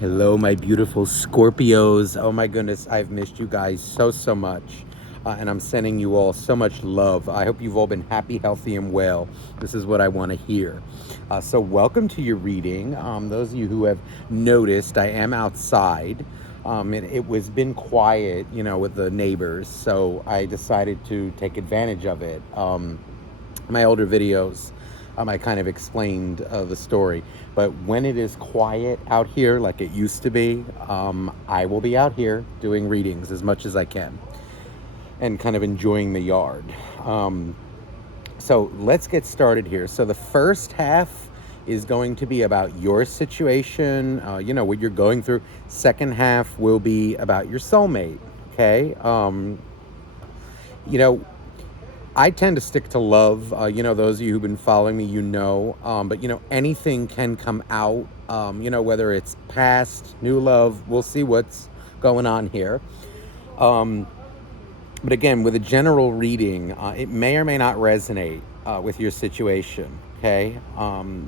Hello, my beautiful Scorpios. Oh my goodness, I've missed you guys so much. And I'm sending you all so much love. I hope you've all been happy, healthy, and well. This is what I want to hear. So, welcome to your reading. Those of you who have noticed, I am outside. It was been quiet, with the neighbors. So, I decided to take advantage of it. My older videos, I kind of explained the story. But when it is quiet out here, like it used to be, I will be out here doing readings as much as I can and kind of enjoying the yard. So let's get started here. So the first half is going to be about your situation, what you're going through. Second half will be about your soulmate, okay? I tend to stick to love. Those of you who've been following me, but anything can come out, whether it's past, new love, we'll see what's going on here. But again, with a general reading, it may or may not resonate with your situation, okay?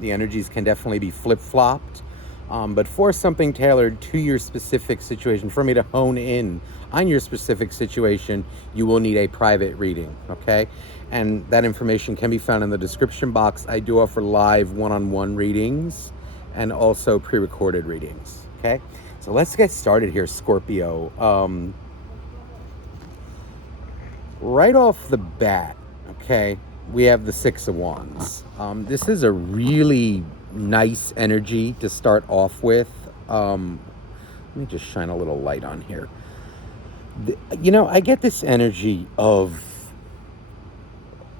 The energies can definitely be flip-flopped, but for something tailored to your specific situation, for me to hone in on your specific situation, you will need a private reading, okay? And that information can be found in the description box. I do offer live one-on-one readings and also pre-recorded readings, okay? So let's get started here, Scorpio. Right off the bat, okay, we have the Six of Wands. This is a really nice energy to start off with. Let me just shine a little light on here. I get this energy of,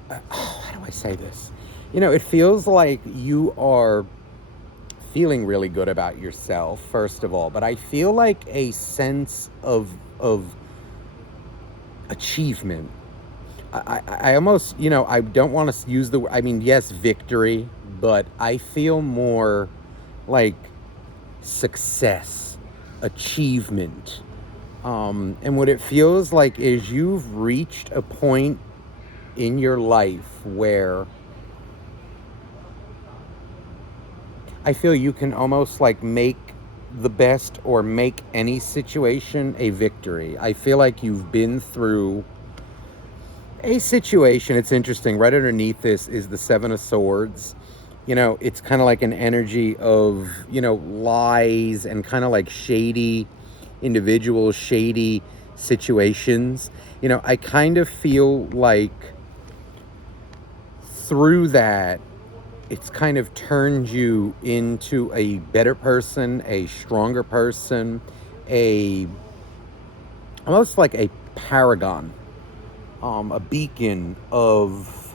how do I say this? It feels like you are feeling really good about yourself, first of all, but I feel like a sense of achievement. I almost, I don't want to use yes, victory, but I feel more like success, achievement. And what it feels like is you've reached a point in your life where I feel you can almost like make the best or make any situation a victory. I feel like you've been through a situation. It's interesting. Right underneath this is the Seven of Swords. It's kind of like an energy of, lies and kind of like shady individuals, shady situations. I kind of feel like through that, it's kind of turned you into a better person, a stronger person, almost like a paragon, a beacon of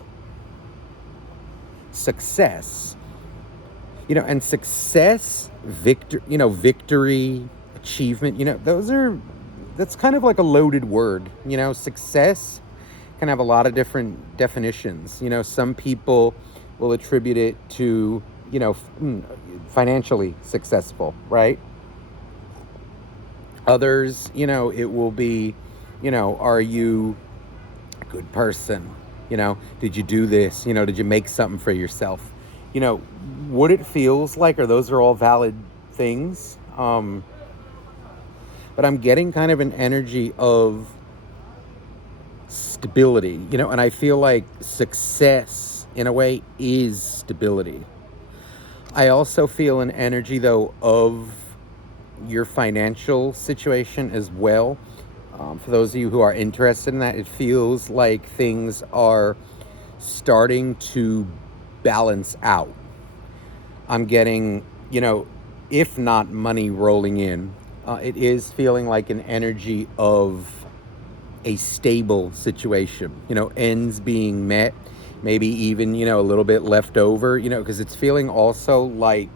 success. And success, victory, achievement, that's kind of like a loaded word. Success can have a lot of different definitions. Some people will attribute it to, financially successful, right? Others, it will be, are you a good person? Did you do this? Did you make something for yourself? What it feels like, or those are all valid things. But I'm getting kind of an energy of stability, and I feel like success in a way is stability. I also feel an energy though of your financial situation as well. For those of you who are interested in that, it feels like things are starting to balance out. I'm getting, if not money rolling in, it is feeling like an energy of a stable situation, ends being met, maybe even, a little bit left over, because it's feeling also like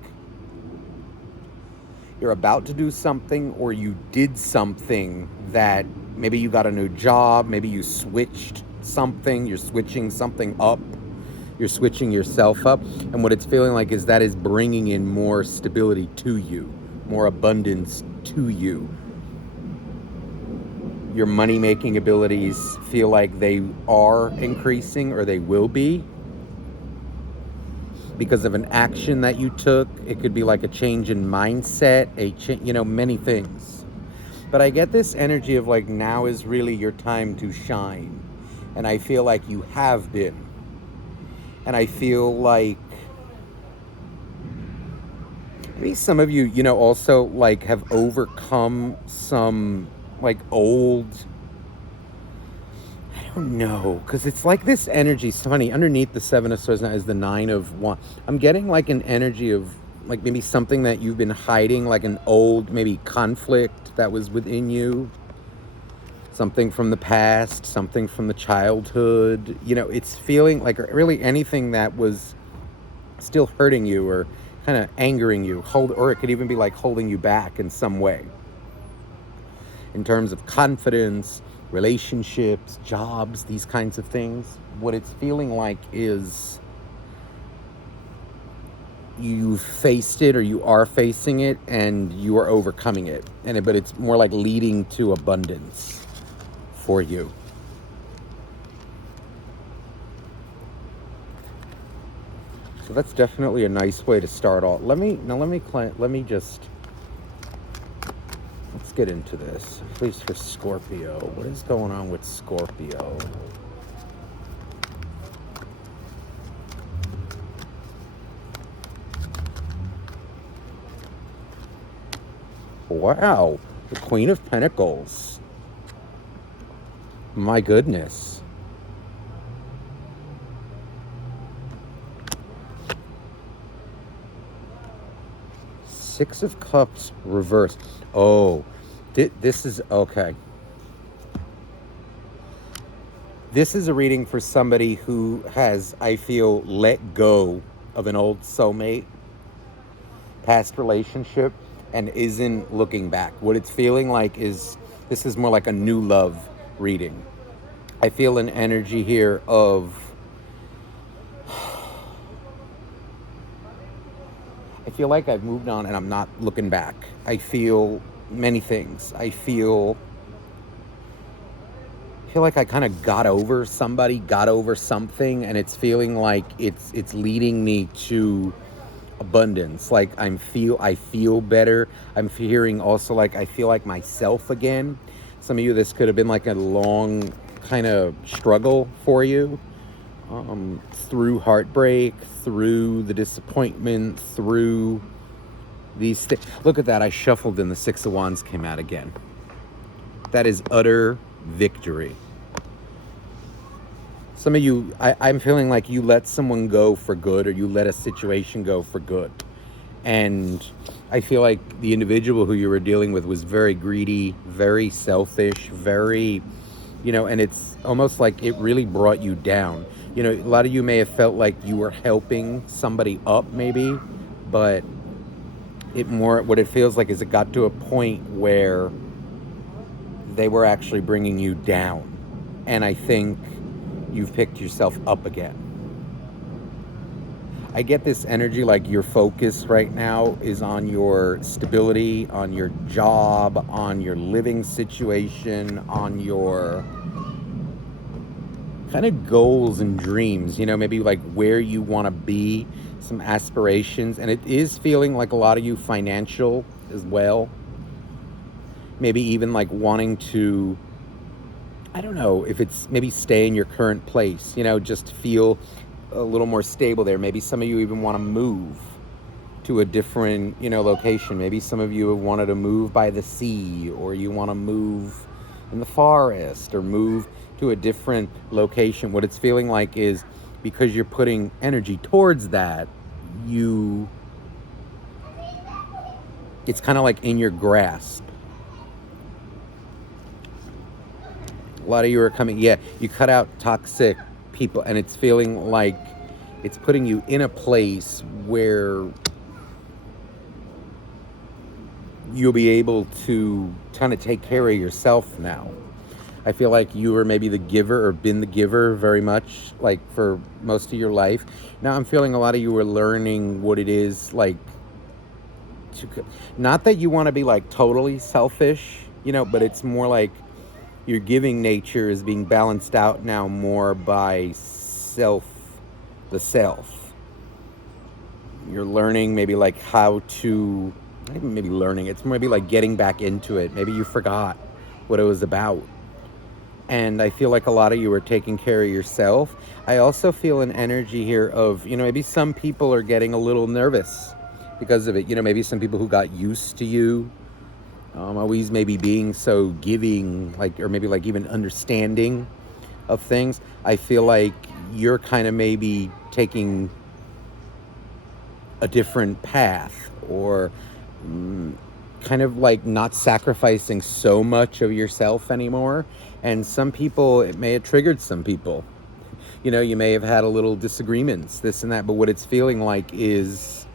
you're about to do something or you did something that maybe you got a new job, maybe you switched something, you're switching something up, you're switching yourself up. And what it's feeling like is that is bringing in more stability to you, more abundance to you. Your money-making abilities feel like they are increasing or they will be. because of an action that you took. It could be like a change in mindset, many things. But I get this energy of like now is really your time to shine. And I feel like you have been. And I feel like maybe some of you, also like have overcome some like old, I don't know, because it's like this energy. It's funny, underneath the Seven of Swords now is the Nine of Wands. I'm getting like an energy of like maybe something that you've been hiding, like an old maybe conflict that was within you. Something from the past, something from the childhood. It's feeling like really anything that was still hurting you or kind of angering you, or it could even be like holding you back in some way. In terms of confidence, relationships, jobs, these kinds of things. What it's feeling like is you've faced it or you are facing it and you are overcoming it. But it's more like leading to abundance for you. So that's definitely a nice way to start off. Let's get into this. Please, for Scorpio. What is going on with Scorpio? Wow. The Queen of Pentacles. My goodness. Six of Cups reversed. Oh, this is okay. This is a reading for somebody who has, I feel, let go of an old soulmate, past relationship, and isn't looking back. What it's feeling like is this is more like a new love reading. I feel an energy here of I feel like I've moved on and I'm not looking back. I feel many things. I feel like I kind of got over somebody, got over something, and it's feeling like it's leading me to abundance. Like I feel better. I'm hearing also like I feel like myself again. Some of you, this could have been like a long kind of struggle for you. Through heartbreak, through the disappointment, through these things. Look at that. I shuffled and the Six of Wands came out again. That is utter victory. Some of you, I'm feeling like you let someone go for good or you let a situation go for good. And I feel like the individual who you were dealing with was very greedy, very selfish, very, and it's almost like it really brought you down. A lot of you may have felt like you were helping somebody up maybe, but what it feels like is it got to a point where they were actually bringing you down. And I think you've picked yourself up again. I get this energy like your focus right now is on your stability, on your job, on your living situation, on your kind of goals and dreams, maybe like where you want to be, some aspirations. And it is feeling like a lot of you financial as well. Maybe even like wanting to, I don't know if it's maybe stay in your current place, just feel a little more stable there. Maybe some of you even want to move to a different, location. Maybe some of you have wanted to move by the sea, or you want to move in the forest or move to a different location. What it's feeling like is because you're putting energy towards that, it's kind of like in your grasp. A lot of you are coming, you cut out toxic people, and it's feeling like it's putting you in a place where you'll be able to kind of take care of yourself now. I feel like you were maybe the giver or been the giver very much, like for most of your life. Now I'm feeling a lot of you are learning what it is like not that you want to be like totally selfish, but it's more like your giving nature is being balanced out now more by the self. You're learning maybe like how to, maybe learning, it's maybe like getting back into it. Maybe you forgot what it was about. And I feel like a lot of you are taking care of yourself. I also feel an energy here of, maybe some people are getting a little nervous because of it. Maybe some people who got used to you always maybe being so giving, like, or maybe like even understanding of things. I feel like you're kind of maybe taking a different path, or kind of like not sacrificing so much of yourself anymore. And some people, it may have triggered some people. You may have had a little disagreements, this and that, but what it's feeling like is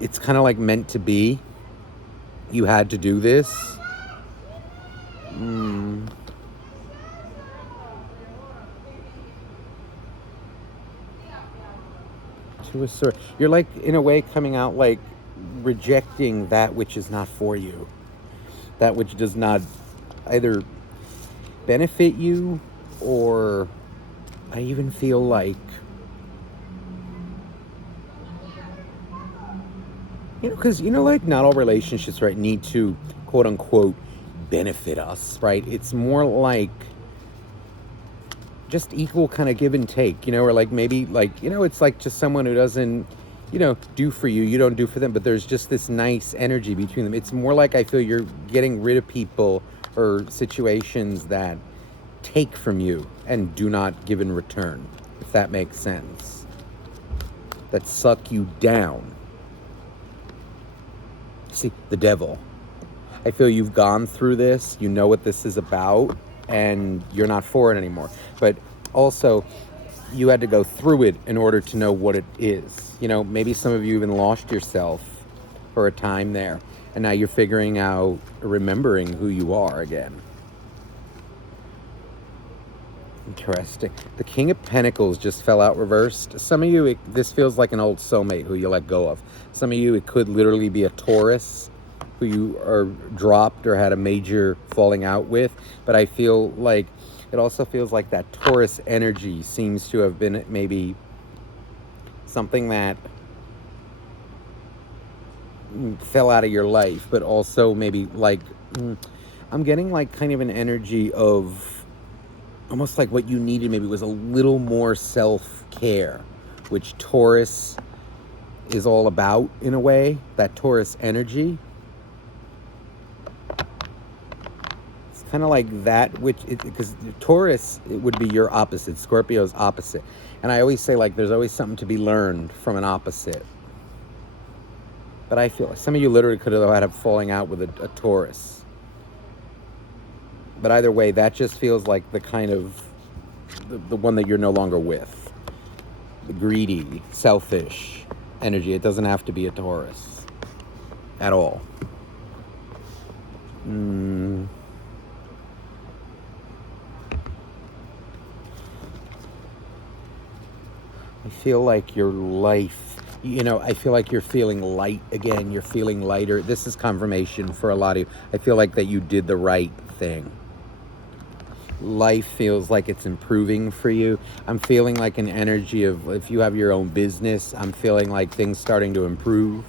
it's kind of like meant to be. You had to do this. To a sort, you're like in a way coming out like rejecting that which is not for you, that which does not either benefit you, or I even feel like, because like not all relationships, right, need to quote unquote benefit us, right? It's more like just equal kind of give and take, or like maybe like, it's like just someone who doesn't, do for you, you don't do for them, but there's just this nice energy between them. It's more like I feel you're getting rid of people or situations that take from you and do not give in return, if that makes sense. That suck you down. See, the devil. I feel you've gone through this, you know what this is about, and you're not for it anymore. But also, you had to go through it in order to know what it is. Maybe some of you even lost yourself for a time there, and now you're figuring out, remembering who you are again. Interesting. The King of Pentacles just fell out reversed. Some of you, this feels like an old soulmate who you let go of. Some of you, it could literally be a Taurus who you are dropped or had a major falling out with. But I feel like it also feels like that Taurus energy seems to have been maybe something that fell out of your life, but also maybe like, I'm getting like kind of an energy of almost like what you needed maybe was a little more self-care, which Taurus is all about in a way, that Taurus energy. It's kind of like that, which, because Taurus, it would be your opposite, Scorpio's opposite. And I always say, like, there's always something to be learned from an opposite. But I feel like some of you literally could have had a falling out with a Taurus. But either way, that just feels like the kind of, the one that you're no longer with. The greedy, selfish energy. It doesn't have to be a Taurus at all. I feel like your life, I feel like you're feeling light again. You're feeling lighter. This is confirmation for a lot of you. I feel like that you did the right thing. Life feels like it's improving for you. I'm feeling like an energy of, if you have your own business, I'm feeling like things starting to improve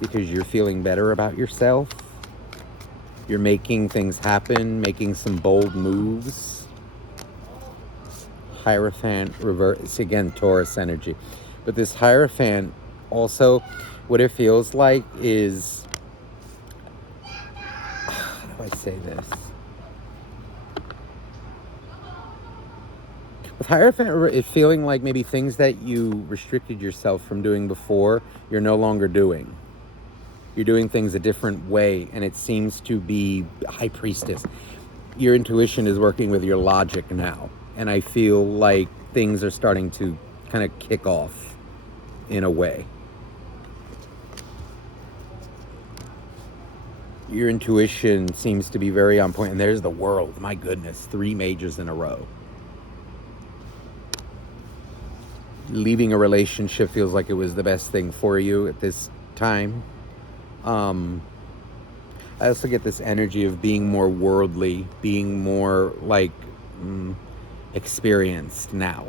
because you're feeling better about yourself. You're making things happen, making some bold moves. Hierophant reverse, again, Taurus energy. But this Hierophant also, what it feels like is, how do I say this? With Hierophant, it's feeling like maybe things that you restricted yourself from doing before, you're no longer doing. You're doing things a different way, and it seems to be High Priestess. Your intuition is working with your logic now. And I feel like things are starting to kind of kick off in a way. Your intuition seems to be very on point. And there's the World. My goodness, 3 majors in a row. Leaving a relationship feels like it was the best thing for you at this time. I also get this energy of being more worldly, being more like... experienced now.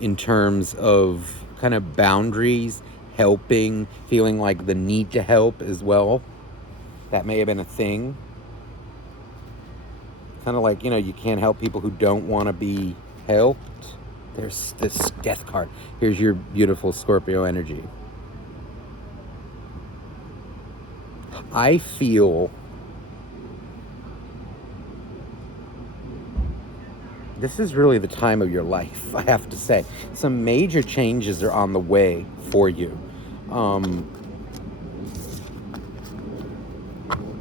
in terms of kind of boundaries, helping, feeling like the need to help as well. That may have been a thing. Kind of like, you can't help people who don't want to be helped. There's this death card. Here's your beautiful Scorpio energy. I feel this is really the time of your life, I have to say. Some major changes are on the way for you.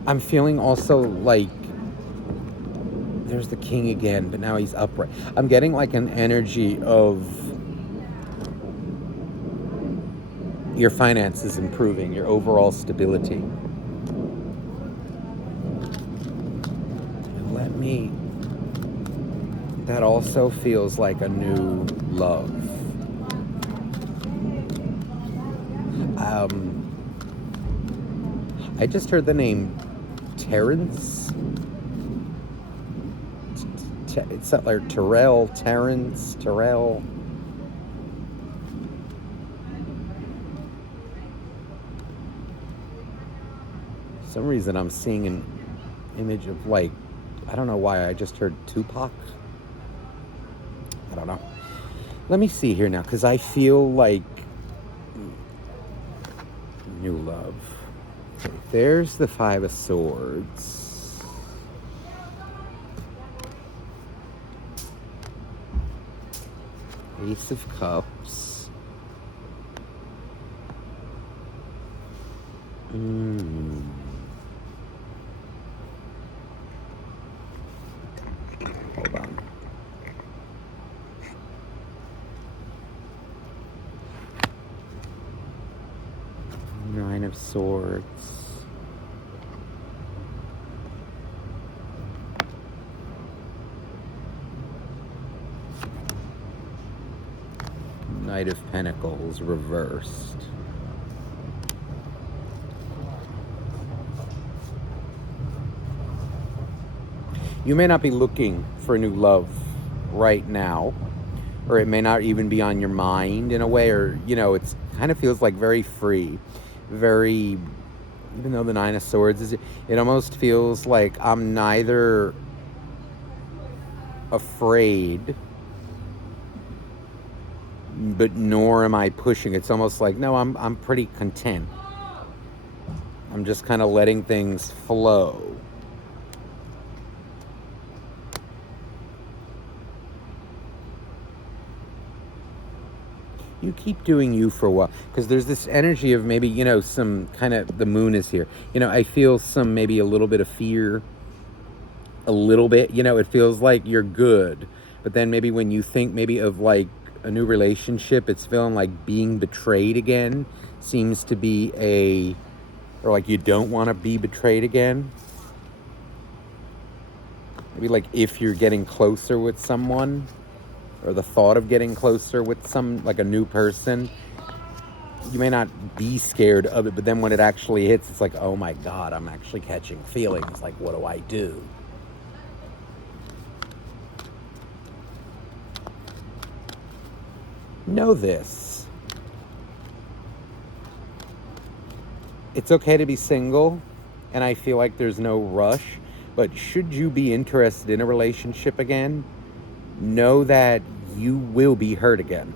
I'm feeling also like there's the king again, but now he's upright. I'm getting like an energy of your finances improving, your overall stability. That also feels like a new love. I just heard the name Terrence. It's not like Terrence. For some reason I'm seeing an image of like, I don't know why I just heard Tupac. I don't know. Let me see here now, because I feel like new love. Okay, there's the Five of Swords. Ace of Cups. Hold on. Nine of Swords. Knight of Pentacles reversed. You may not be looking for new love right now, or it may not even be on your mind in a way, or, it's kind of feels like very free, very, even though the Nine of Swords is, it almost feels like I'm neither afraid, but nor am I pushing. It's almost like, no, I'm pretty content. I'm just kind of letting things flow. You keep doing you for a while, because there's this energy of maybe, some kind of, the moon is here. I feel some, maybe a little bit of fear, a little bit, it feels like you're good. But then maybe when you think maybe of like a new relationship, it's feeling like being betrayed again seems to be or like you don't want to be betrayed again. Maybe like if you're getting closer with someone, or the thought of getting closer with like a new person, you may not be scared of it, but then when it actually hits, it's like, oh my God, I'm actually catching feelings. Like, what do I do? Know this. It's okay to be single, and I feel like there's no rush, but should you be interested in a relationship again, know that you will be hurt again.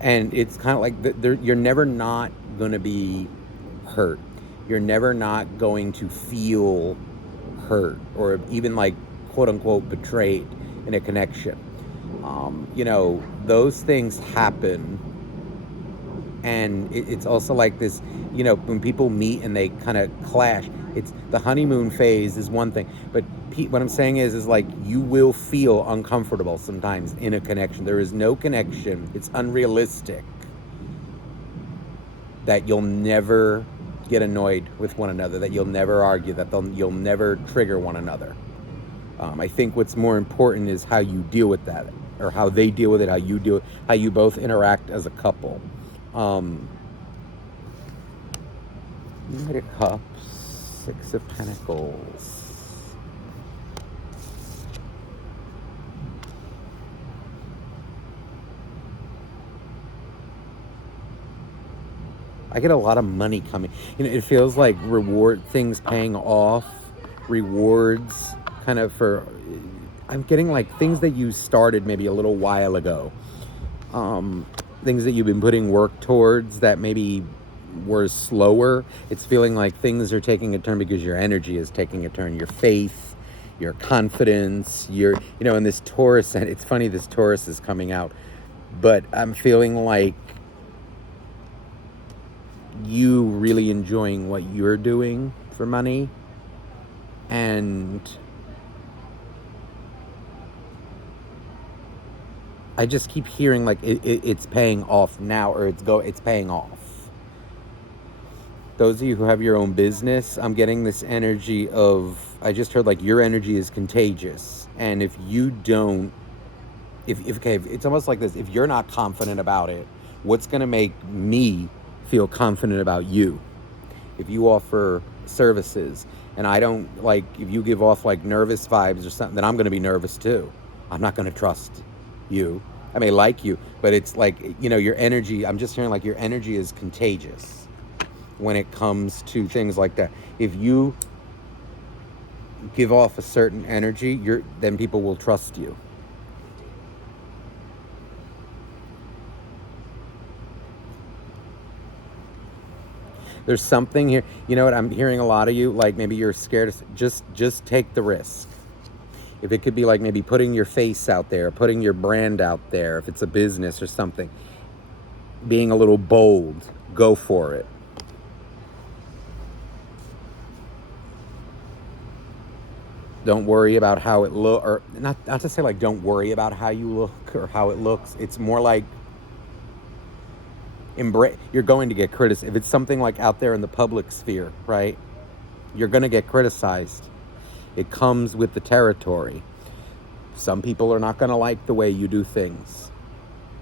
And it's kind of like you're never not going to be hurt. You're never not going to feel hurt, or even like quote unquote betrayed in a connection. Those things happen. And it's also like this, when people meet and they kind of clash, it's the honeymoon phase is one thing, but what I'm saying is like, you will feel uncomfortable sometimes in a connection. There is no connection. It's unrealistic that you'll never get annoyed with one another, that you'll never argue, that you'll never trigger one another. I think what's more important is how you deal with that, or how they deal with it, how you do it, how you both interact as a couple. Knight of Cups, Six of Pentacles. I get a lot of money coming. It feels like reward things paying off, rewards kind of for. I'm getting like things that you started maybe a little while ago. Things that you've been putting work towards that maybe were slower. It's feeling like things are taking a turn because your energy is taking a turn. Your faith, your confidence, and this Taurus, and it's funny this Taurus is coming out, but I'm feeling like you really enjoying what you're doing for money, and I just keep hearing like it's paying off now, or it's paying off. Those of you who have your own business, I'm getting this energy of, I just heard like your energy is contagious, and if you don't, if it's almost like this: if you're not confident about it, what's going to make me feel confident about you? If you offer services and I don't, like, if you give off like nervous vibes or something, then I'm going to be nervous too. I'm not going to trust you. I may like you, but it's like, your energy, I'm just hearing like your energy is contagious when it comes to things like that. If you give off a certain energy, then people will trust you. There's something here. You know what? I'm hearing a lot of you, like maybe you're scared. Just take the risk. If it could be like maybe putting your face out there, putting your brand out there, if it's a business or something, being a little bold, go for it. Don't worry about how it look, or not to say like don't worry about how you look or how it looks. It's more like you're going to get criticized. If it's something like out there in the public sphere, right? You're going to get criticized. It comes with the territory. Some people are not going to like the way you do things,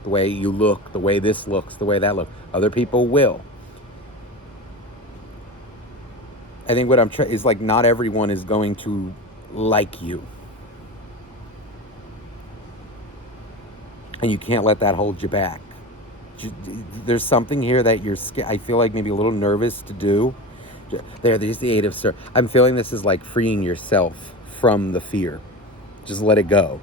the way you look, the way this looks, the way that looks. Other people will. I think what I'm trying is like not everyone is going to like you. And you can't let that hold you back. There's something here that you're scared. I feel like maybe a little nervous to do. There's the 8 of Swords. I'm feeling this is like freeing yourself from the fear. Just let it go.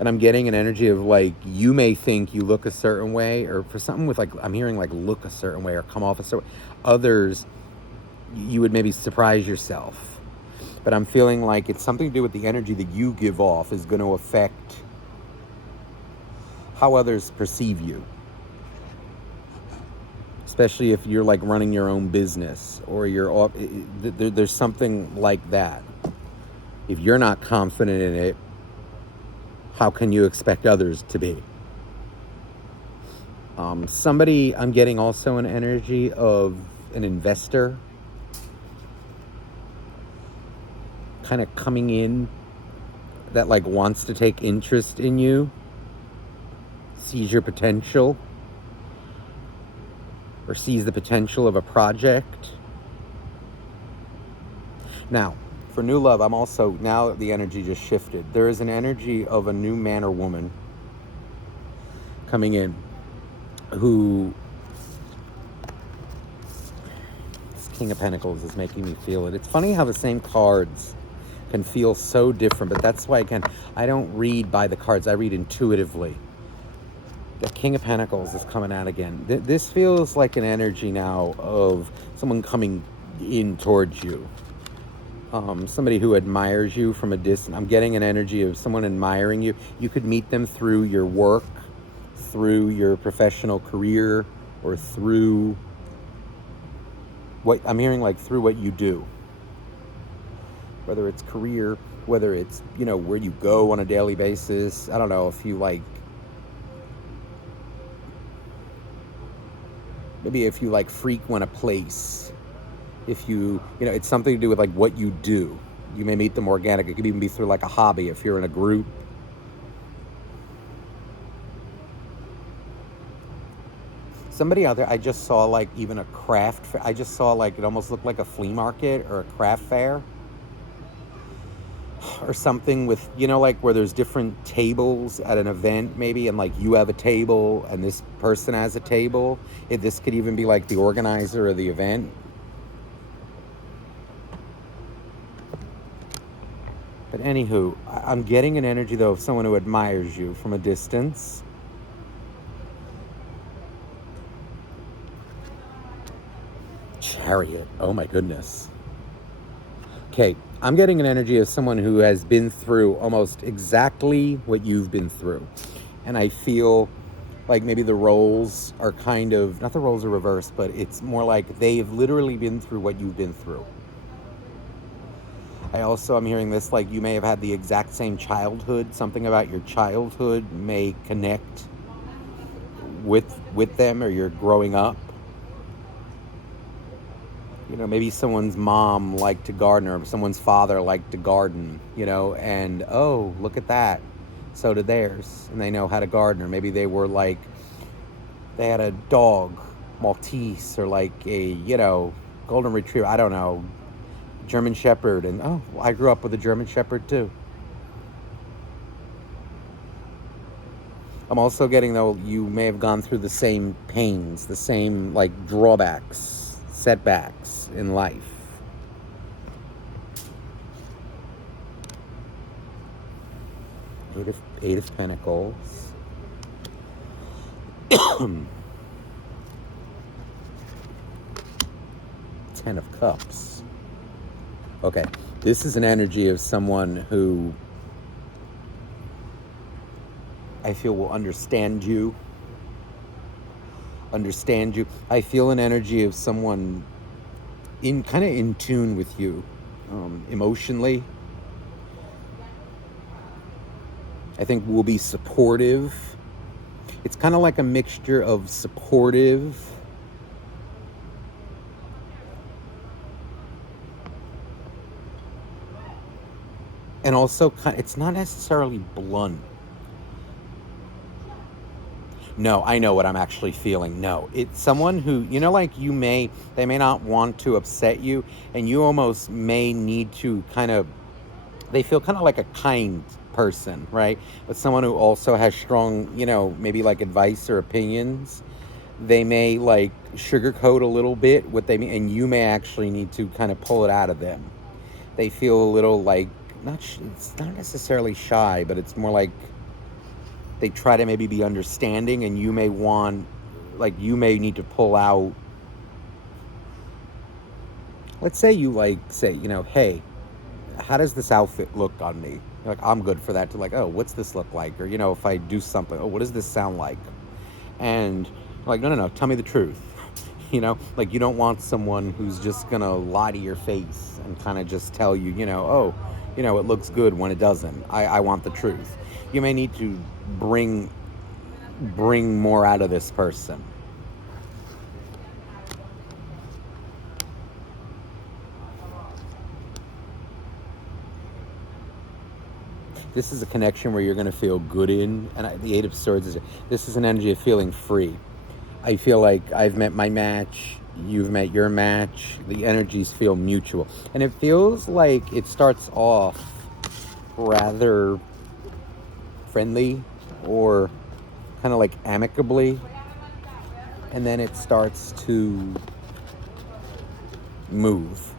And I'm getting an energy of like, you may think you look a certain way, or for something with like, I'm hearing like look a certain way or come off a certain way. Others, you would maybe surprise yourself. But I'm feeling like it's something to do with the energy that you give off is going to affect how others perceive you. Especially if you're like running your own business or there's something like that. If you're not confident in it, how can you expect others to be? I'm getting also an energy of an investor kind of coming in that like wants to take interest in you, sees your potential, or sees the potential of a project. Now, for new love, I'm also, now the energy just shifted. There is an energy of a new man or woman coming in who, this King of Pentacles is making me feel it. It's funny how the same cards can feel so different, but that's why I don't read by the cards, I read intuitively. The King of Pentacles is coming out again. This feels like an energy now of someone coming in towards you. Somebody who admires you from a distance. I'm getting an energy of someone admiring you. You could meet them through your work, through your professional career, or through what I'm hearing, like through what you do. Whether it's career, whether it's, where you go on a daily basis. I don't know if you like, maybe if you like frequent a place, if it's something to do with like what you do. You may meet them organic. It could even be through like a hobby if you're in a group. Somebody out there, I just saw like even a craft fair. I just saw like, it almost looked like a flea market or a craft fair. Or something with, like where there's different tables at an event maybe, and like you have a table and this person has a table. This could even be like the organizer of the event. But anywho, I'm getting an energy though of someone who admires you from a distance. Chariot. Oh my goodness. Okay, I'm getting an energy of someone who has been through almost exactly what you've been through. And I feel like maybe the roles are kind of, not the roles are reversed, but it's more like they've literally been through what you've been through. I'm hearing this, like you may have had the exact same childhood. Something about your childhood may connect with them, or you're growing up. You know, maybe someone's mom liked to garden, or someone's father liked to garden, you know, and oh, look at that. So did theirs, and they know how to garden. Or maybe they were like, they had a dog, Maltese, or like a, you know, golden retriever, I don't know, German Shepherd, and oh, I grew up with a German Shepherd too. I'm also getting, though, you may have gone through the same pains, the same like drawbacks, setbacks in life. Eight of Pentacles. 10 of Cups. Okay, this is an energy of someone who I feel will understand you. I feel an energy of someone kind of in tune with you, emotionally. I think will be supportive. It's kind of like a mixture of supportive and also it's not necessarily blunt. No, I know what I'm actually feeling. No, it's someone who, you know, like they may not want to upset you, and you almost may need to they feel kind of like a kind person, right? But someone who also has strong, you know, maybe like advice or opinions. They may like sugarcoat a little bit what they mean, and you may actually need to kind of pull it out of them. They feel a little like, it's not necessarily shy, but it's more like they try to maybe be understanding, and you may you may need to pull out. Let's say you say, you know, hey, how does this outfit look on me? You're like, I'm good for that. To like, oh, what's this look like? Or, you know, if I do something, oh, what does this sound like? And like, no, tell me the truth. You know, like you don't want someone who's just gonna lie to your face and kind of just tell you, you know, oh, you know, it looks good when it doesn't. I want the truth. You may need to bring more out of this person. This is a connection where you're going to feel good in, and the Eight of Swords this is an energy of feeling free. I feel like I've met my match, you've met your match, the energies feel mutual. And it feels like it starts off rather friendly or kind of like amicably, and then it starts to move.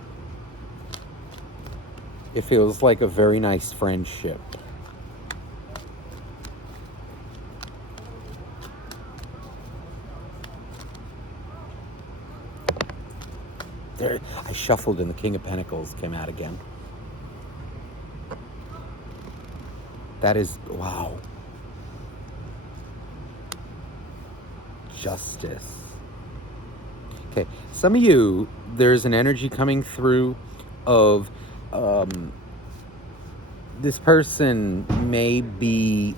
It feels like a very nice friendship. There, I shuffled and the King of Pentacles came out again. That is, wow. Justice. Okay, some of you, there's an energy coming through of this person may be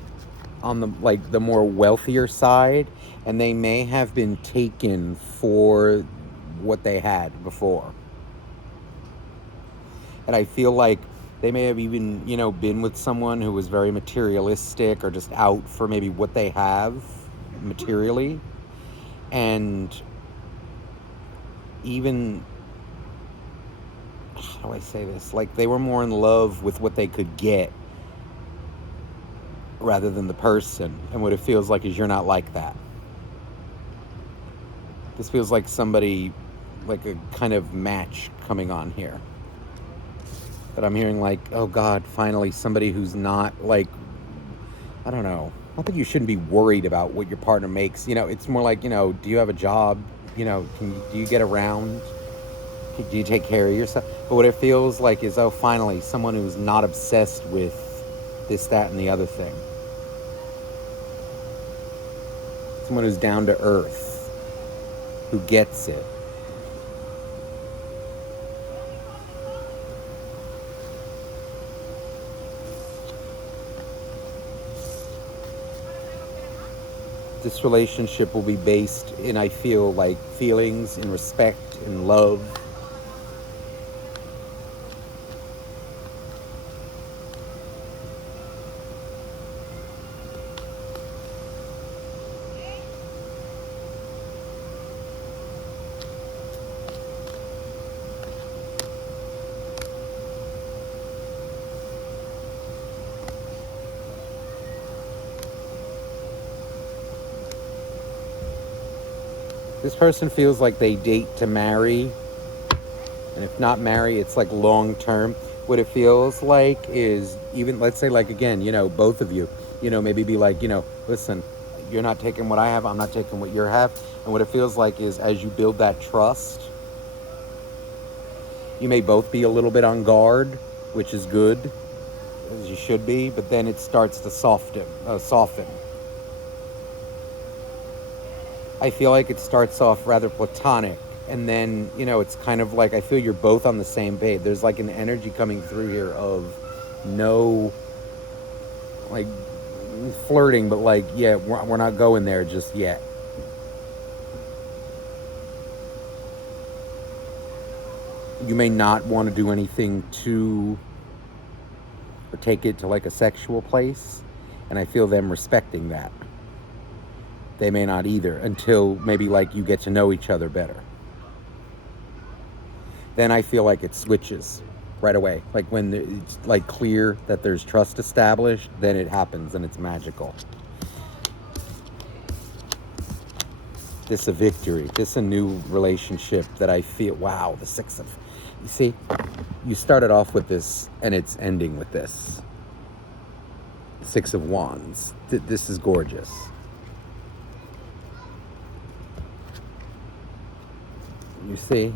on the more wealthier side, and they may have been taken for what they had before. And I feel like they may have even, you know, been with someone who was very materialistic or just out for maybe what they have materially. And even, how do I say this? Like they were more in love with what they could get rather than the person. And what it feels like is you're not like that. This feels like somebody, like a kind of match coming on here. But I'm hearing like, oh God, finally somebody who's not like, I don't know. Not that you shouldn't be worried about what your partner makes. You know, it's more like, you know, do you have a job? You know, do you get around? Do you take care of yourself? But what it feels like is, oh, finally, someone who's not obsessed with this, that, and the other thing. Someone who's down to earth, who gets it. This relationship will be based in, I feel, like feelings, in respect, in love. This person feels like they date to marry, and if not marry, it's like long term. What it feels like is, even, let's say, like, again, you know, both of you, you know, maybe be like, you know, listen, you're not taking what I have, I'm not taking what you have. And what it feels like is, as you build that trust, you may both be a little bit on guard, which is good, as you should be, but then it starts to soften. I feel like it starts off rather platonic, and then, you know, it's kind of like, I feel you're both on the same page. There's like an energy coming through here of no, like, flirting, but like, yeah, we're not going there just yet. You may not want to do anything to, or take it to like a sexual place, and I feel them respecting that. They may not either, until maybe like you get to know each other better. Then I feel like it switches right away. Like when it's like clear that there's trust established, then it happens and it's magical. This a victory. This a new relationship that I feel, wow, the Six of, you see, you started off with this and it's ending with this. Six of Wands. This is gorgeous. You see?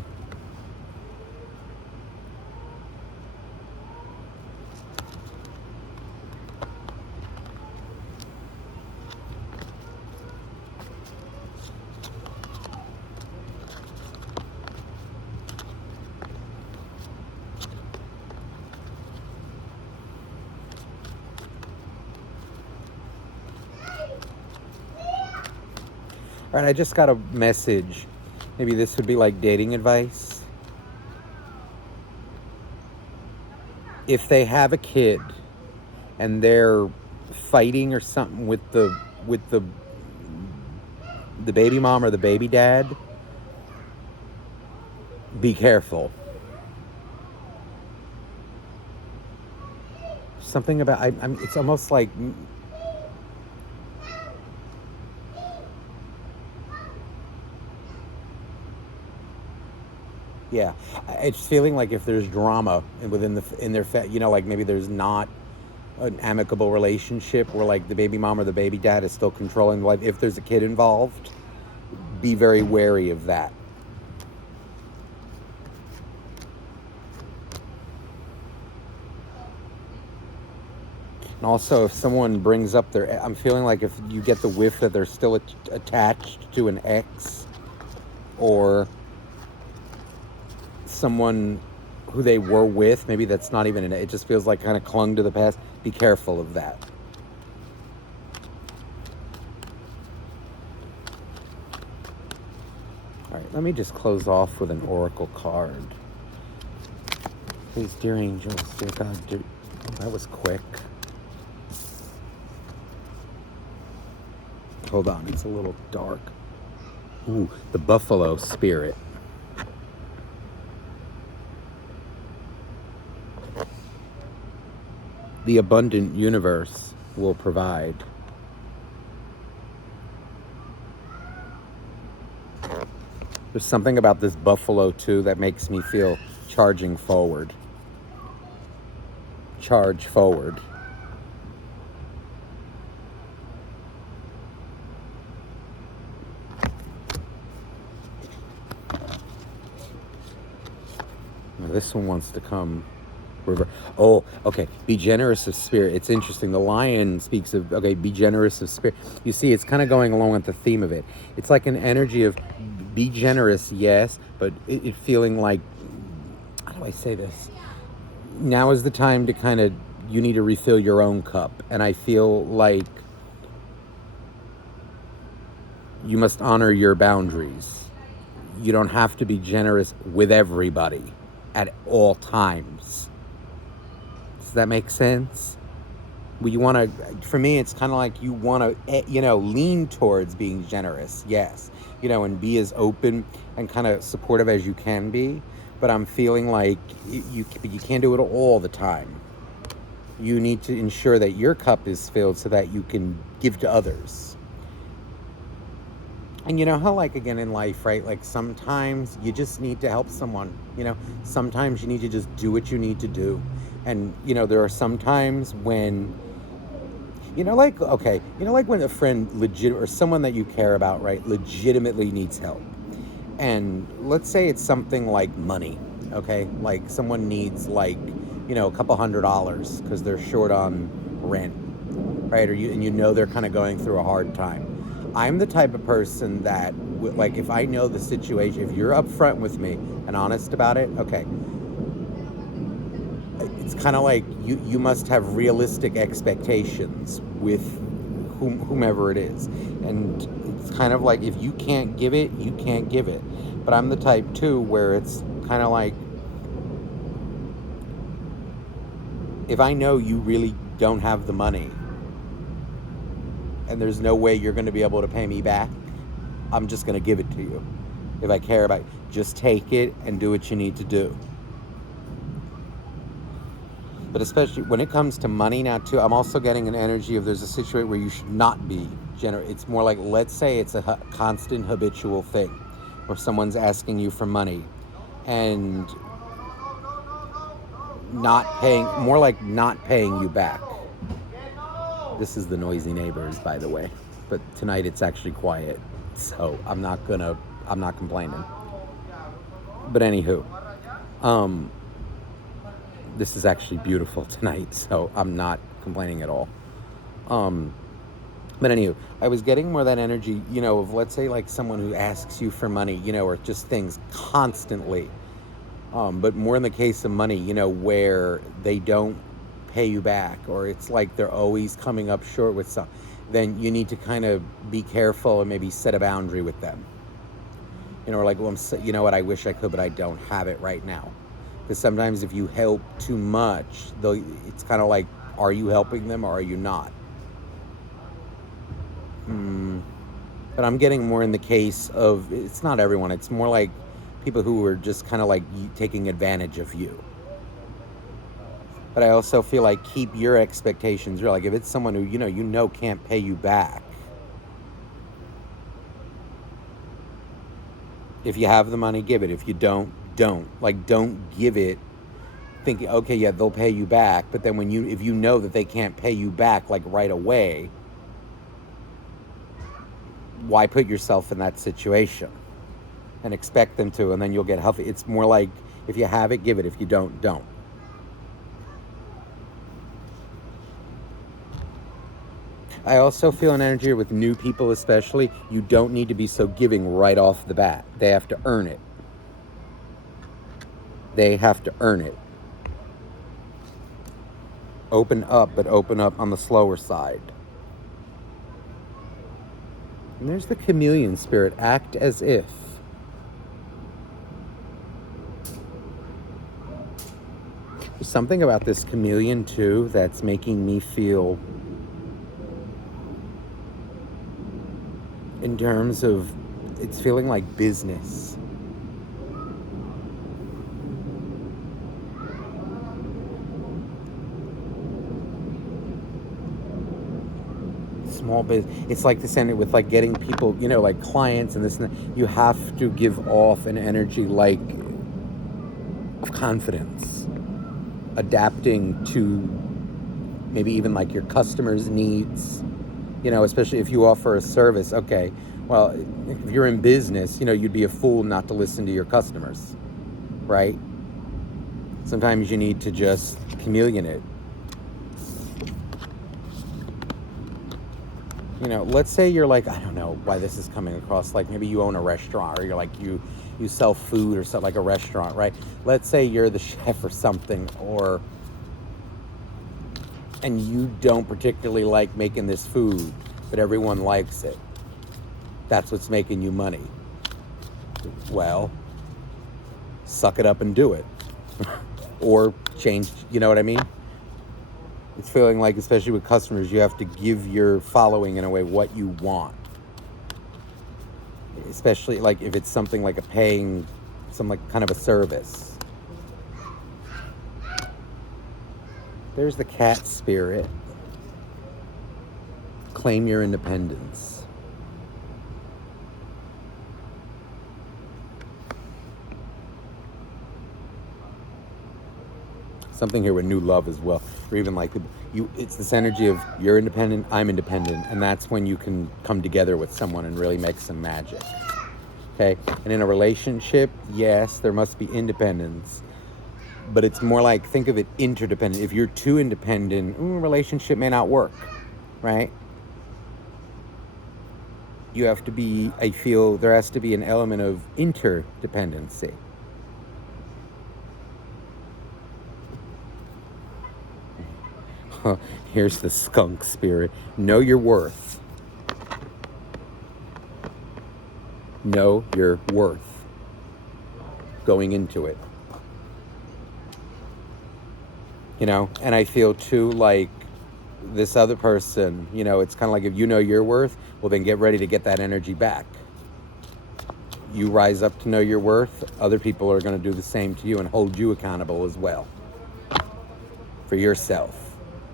All right, I just got a message. Maybe this would be like dating advice. If they have a kid and they're fighting or something with the baby mom or the baby dad, be careful. Something about, I mean, it's almost like, yeah, it's feeling like if there's drama within their you know, like maybe there's not an amicable relationship where like the baby mom or the baby dad is still controlling the life. If there's a kid involved, be very wary of that. And also, if someone brings up their, I'm feeling like if you get the whiff that they're still attached to an ex, or someone who they were with, maybe that's not even it just feels like kind of clung to the past, be careful of that. All right, let me just close off with an oracle card. Please, dear angels, dear God, oh, that was quick. Hold on, it's a little dark. Ooh, the buffalo spirit. The abundant universe will provide. There's something about this buffalo too that makes me feel charging forward. Charge forward. Now this one wants to come river. Oh, okay. Be generous of spirit. It's interesting. The lion speaks of, okay, be generous of spirit. You see, it's kind of going along with the theme of it. It's like an energy of be generous, yes, but it feeling like, how do I say this? Now is the time to kind of, you need to refill your own cup. And I feel like you must honor your boundaries. You don't have to be generous with everybody at all times. Does that make sense? Well, you want to, for me, it's kind of like you want to, lean towards being generous, yes, and be as open and kind of supportive as you can be. But I'm feeling like you can't do it all the time. You need to ensure that your cup is filled so that you can give to others. And you know how, like, again, in life, right? Like, sometimes you just need to help someone, sometimes you need to just do what you need to do. And, there are some times when, like when a friend or someone that you care about, right, legitimately needs help. And let's say it's something like money, okay? Like someone needs like, a couple $100 because they're short on rent, right? Or they're kind of going through a hard time. I'm the type of person that, like, if I know the situation, if you're upfront with me and honest about it, okay, it's kind of like you must have realistic expectations with whomever it is. And it's kind of like, if you can't give it, you can't give it. But I'm the type too where it's kind of like, if I know you really don't have the money and there's no way you're going to be able to pay me back, I'm just going to give it to you. If I care about it, just take it and do what you need to do. But especially when it comes to money now too, I'm also getting an energy of there's a situation where you should not be generous. It's more like, let's say it's a constant habitual thing where someone's asking you for money and not paying you back. This is the noisy neighbors, by the way. But tonight it's actually quiet. So I'm not complaining. But anywho, this is actually beautiful tonight, so I'm not complaining at all. But anyway, I was getting more of that energy, of, let's say, like someone who asks you for money, or just things constantly. But more in the case of money, where they don't pay you back, or it's like they're always coming up short with something, then you need to kind of be careful and maybe set a boundary with them. Or like, well, I wish I could, but I don't have it right now. Because sometimes if you help too much, though, it's kind of like, are you helping them or are you not? But I'm getting more in the case of, it's not everyone, it's more like people who are just kind of like taking advantage of you. But I also feel like keep your expectations real. Like if it's someone who, can't pay you back, if you have the money, give it. If you don't. Like, don't give it thinking, okay, yeah, they'll pay you back. But then if you know that they can't pay you back, like, right away, why put yourself in that situation and expect them to, and then you'll get healthy. It's more like, if you have it, give it. If you don't. I also feel an energy with new people especially. You don't need to be so giving right off the bat. They have to earn it. They have to earn it. Open up, but open up on the slower side. And there's the chameleon spirit. Act as if. There's something about this chameleon too that's making me feel, in terms of, it's feeling like business. small business. It's like this ended with like getting people, you know, like clients and this and that. You have to give off an energy like of confidence, adapting to maybe even like your customers' needs, you know, especially if you offer a service. Okay, well, if you're in business, you know, you'd be a fool not to listen to your customers, right? Sometimes you need to just chameleon it. You know, let's say you're like, I don't know why this is coming across, like maybe you own a restaurant, or you're like, you sell food or something, like a restaurant, right? Let's say you're the chef or something, or and you don't particularly like making this food, but everyone likes it. That's what's making you money. Well, suck it up and do it. Or change, you know what I mean? It's feeling like, especially with customers, you have to give your following in a way what you want. Especially like if it's something like some like kind of a service. There's the cat spirit. Claim your independence. Something here with new love as well, or even like it's this energy of you're independent, I'm independent, and that's when you can come together with someone and really make some magic. Okay, and in a relationship, yes, there must be independence, but it's more like, think of it interdependent. If you're too independent, relationship may not work, right? You have to be, I feel there has to be an element of interdependency. Here's the skunk spirit. Know your worth. Know your worth going into it. You know, and I feel too like this other person, you know, it's kind of like if you know your worth, well, then get ready to get that energy back. You rise up to know your worth, other people are going to do the same to you and hold you accountable as well for yourself.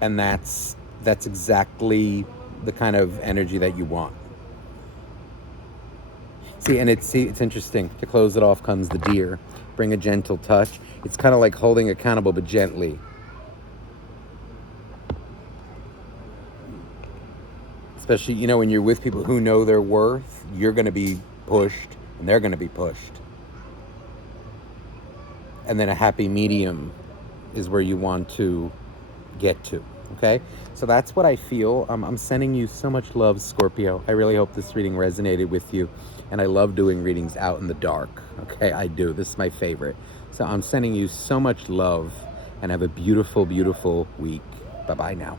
And that's exactly the kind of energy that you want. See, it's interesting. To close it off comes the deer. Bring a gentle touch. It's kind of like holding accountable, but gently. Especially, you know, when you're with people who know their worth, you're going to be pushed and they're going to be pushed. And then a happy medium is where you want to get to. Okay, so that's what I feel. I'm sending you so much love, Scorpio. I really hope this reading resonated with you, and I love doing readings out in the dark. Okay, I do. This is my favorite. So I'm sending you so much love, and have a beautiful, beautiful week. Bye-bye now.